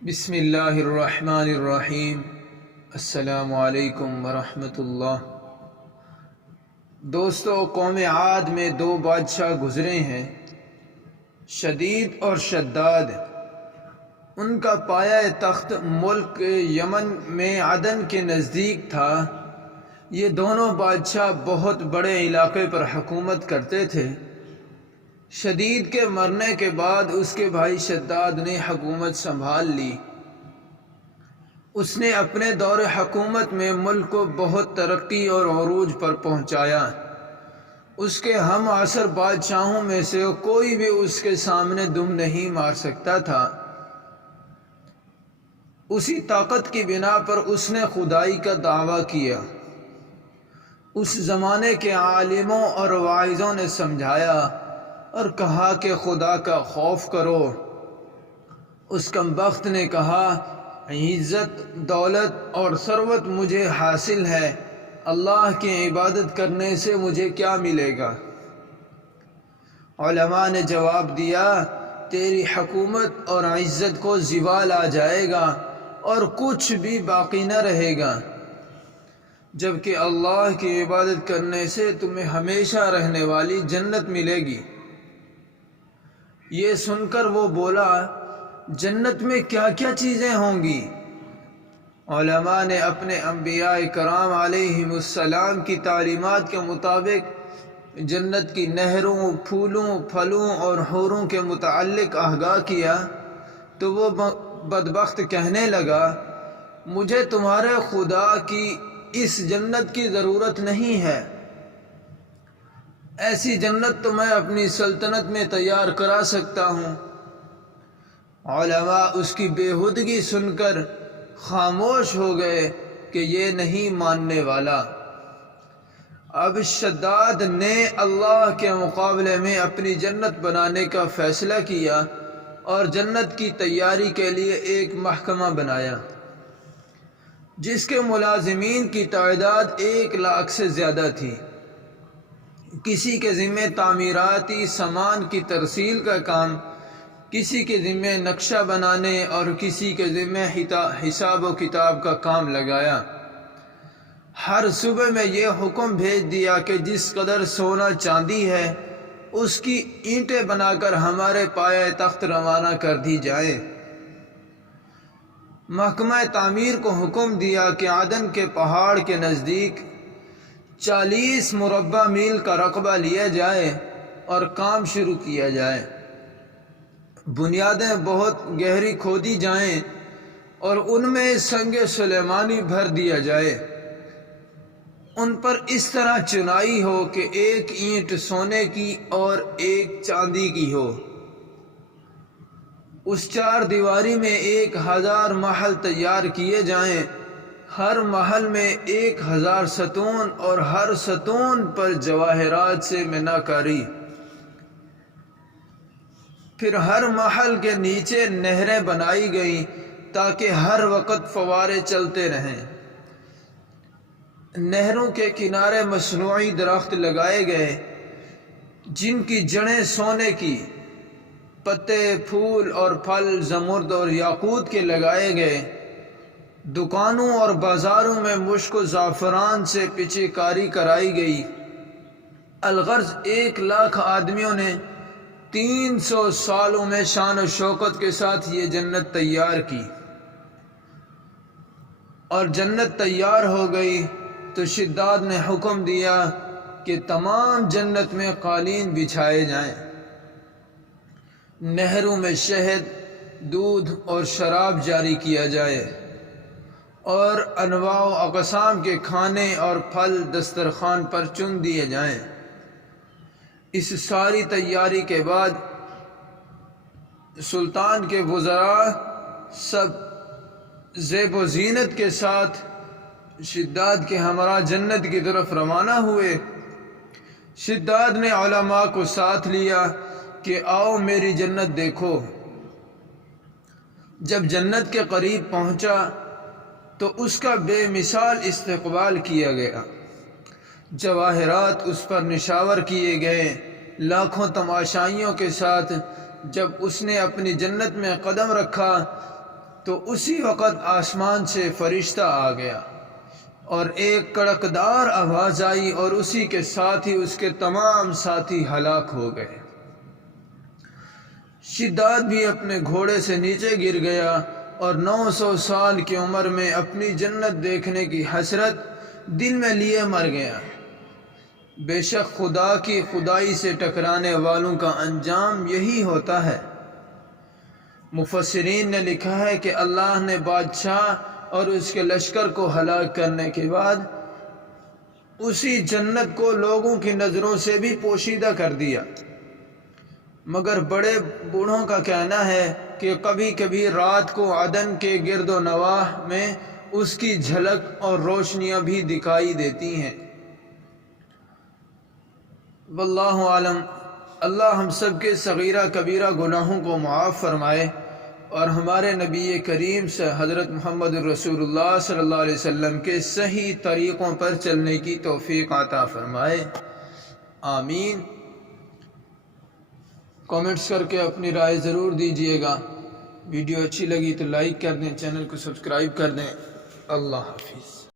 بسم اللہ الرحمن الرحیم۔ السلام علیکم ورحمۃ اللہ۔ دوستو، قوم عاد میں دو بادشاہ گزرے ہیں، شدید اور شداد۔ ان کا پایہ تخت ملک یمن میں عدن کے نزدیک تھا۔ یہ دونوں بادشاہ بہت بڑے علاقے پر حکومت کرتے تھے۔ شدید کے مرنے کے بعد اس کے بھائی شداد نے حکومت سنبھال لی۔ اس نے اپنے دور حکومت میں ملک کو بہت ترقی اور عروج پر پہنچایا۔ اس کے ہم عصر بادشاہوں میں سے کوئی بھی اس کے سامنے دم نہیں مار سکتا تھا۔ اسی طاقت کی بنا پر اس نے خدائی کا دعویٰ کیا۔ اس زمانے کے عالموں اور واعظوں نے سمجھایا اور کہا کہ خدا کا خوف کرو۔ اس کم بخت نے کہا، عزت، دولت اور ثروت مجھے حاصل ہے، اللہ کی عبادت کرنے سے مجھے کیا ملے گا؟ علماء نے جواب دیا، تیری حکومت اور عزت کو زوال آ جائے گا اور کچھ بھی باقی نہ رہے گا، جبکہ اللہ کی عبادت کرنے سے تمہیں ہمیشہ رہنے والی جنت ملے گی۔ یہ سن کر وہ بولا، جنت میں کیا کیا چیزیں ہوں گی؟ علماء نے اپنے انبیاء کرام علیہم السلام کی تعلیمات کے مطابق جنت کی نہروں، پھولوں، پھلوں اور حوروں کے متعلق آگاہ کیا تو وہ بدبخت کہنے لگا، مجھے تمہارے خدا کی اس جنت کی ضرورت نہیں ہے۔ ایسی جنت تو میں اپنی سلطنت میں تیار کرا سکتا ہوں۔ علماء اس کی بےہودگی سن کر خاموش ہو گئے کہ یہ نہیں ماننے والا۔ اب شداد نے اللہ کے مقابلے میں اپنی جنت بنانے کا فیصلہ کیا اور جنت کی تیاری کے لیے ایک محکمہ بنایا جس کے ملازمین کی تعداد 1,00,000 سے زیادہ تھی۔ کسی کے ذمہ تعمیراتی سامان کی ترسیل کا کام، کسی کے ذمہ نقشہ بنانے اور کسی کے ذمہ حساب و کتاب کا کام لگایا۔ ہر صبح میں یہ حکم بھیج دیا کہ جس قدر سونا چاندی ہے اس کی اینٹیں بنا کر ہمارے پایہ تخت روانہ کر دی جائیں۔ محکمہ تعمیر کو حکم دیا کہ عدن کے پہاڑ کے نزدیک 40 مربع میل کا رقبہ لیا جائے اور کام شروع کیا جائے۔ بنیادیں بہت گہری کھودی جائیں اور ان میں سنگ سلیمانی بھر دیا جائے۔ ان پر اس طرح چنائی ہو کہ ایک اینٹ سونے کی اور ایک چاندی کی ہو۔ اس 4 دیواری میں 1000 محل تیار کیے جائیں۔ ہر محل میں 1000 ستون اور ہر ستون پر جواہرات سے میناکاری۔ پھر ہر محل کے نیچے نہریں بنائی گئیں تاکہ ہر وقت فوارے چلتے رہیں۔ نہروں کے کنارے مصنوعی درخت لگائے گئے جن کی جڑیں سونے کی، پتے، پھول اور پھل زمرد اور یاقوت کے لگائے گئے۔ دکانوں اور بازاروں میں مشک و زعفران سے پچے کاری کرائی گئی۔ الغرض 1,00,000 آدمیوں نے 300 سالوں میں شان و شوکت کے ساتھ یہ جنت تیار کی۔ اور جنت تیار ہو گئی تو شداد نے حکم دیا کہ تمام جنت میں قالین بچھائے جائیں۔ نہروں میں شہد، دودھ اور شراب جاری کیا جائے اور انواع و اقسام کے کھانے اور پھل دسترخوان پر چن دیے جائیں۔ اس ساری تیاری کے بعد سلطان کے وزراء سب زیب و زینت کے ساتھ شداد کے ہمراہ جنت کی طرف روانہ ہوئے۔ شداد نے علماء کو ساتھ لیا کہ آؤ میری جنت دیکھو۔ جب جنت کے قریب پہنچا تو اس کا بے مثال استقبال کیا گیا۔ جواہرات اس پر نشاور کیے گئے۔ لاکھوں تماشائیوں کے ساتھ جب اس نے اپنی جنت میں قدم رکھا تو اسی وقت آسمان سے فرشتہ آ گیا اور ایک کڑکدار آواز آئی اور اسی کے ساتھ ہی اس کے تمام ساتھی ہلاک ہو گئے۔ شداد بھی اپنے گھوڑے سے نیچے گر گیا اور 900 سال کی عمر میں اپنی جنت دیکھنے کی حسرت دل میں لیے مر گیا۔ بے شک خدا کی خدائی سے ٹکرانے والوں کا انجام یہی ہوتا ہے۔ مفسرین نے لکھا ہے کہ اللہ نے بادشاہ اور اس کے لشکر کو ہلاک کرنے کے بعد اسی جنت کو لوگوں کی نظروں سے بھی پوشیدہ کر دیا، مگر بڑے بوڑھوں کا کہنا ہے کہ کبھی کبھی رات کو عدن کے گرد و نواح میں اس کی جھلک اور روشنیاں بھی دکھائی دیتی ہیں۔ واللہ عالم۔ اللہ ہم سب کے صغیرہ کبیرہ گناہوں کو معاف فرمائے اور ہمارے نبی کریم سے حضرت محمد رسول اللہ صلی اللہ علیہ وسلم کے صحیح طریقوں پر چلنے کی توفیق عطا فرمائے، آمین۔ کامنٹس کر کے اپنی رائے ضرور دیجیے گا۔ ویڈیو اچھی لگی تو لائک کر دیں، چینل کو سبسکرائب کر دیں۔ اللہ حافظ۔